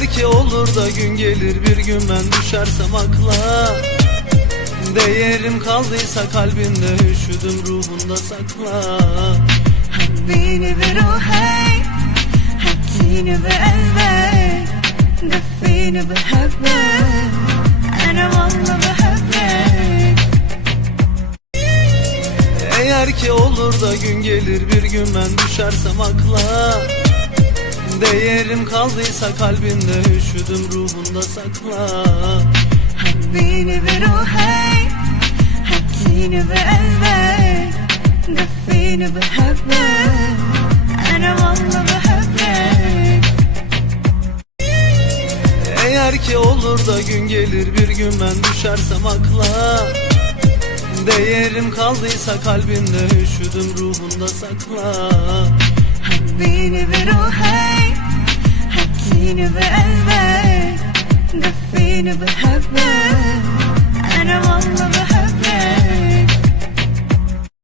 Belki olur da gün gelir bir gün ben düşersem akla. Değerim kaldıysa kalbinde üşüdüm ruhunda sakla. Haddini ve ruhay Haddini ve elbey Defini ve hebbey Ana valla ve hebbey Eğer ki olur da gün gelir bir gün ben düşersem akla. Kalbimde yerim kaldıysa kalbinde üşüdüm ruhunda sakla. Hep beni ve ruhay Hepsini ve elbey Nefini ve hebbey Ana valla ve hebbey Eğer ki olur da gün gelir bir gün ben düşersem akla. Değerim kaldıysa kalbinde üşüdüm ruhunda sakla. Habbini ve ruhay حطيني بقلبك دفيني بحبك أنا والله بحبك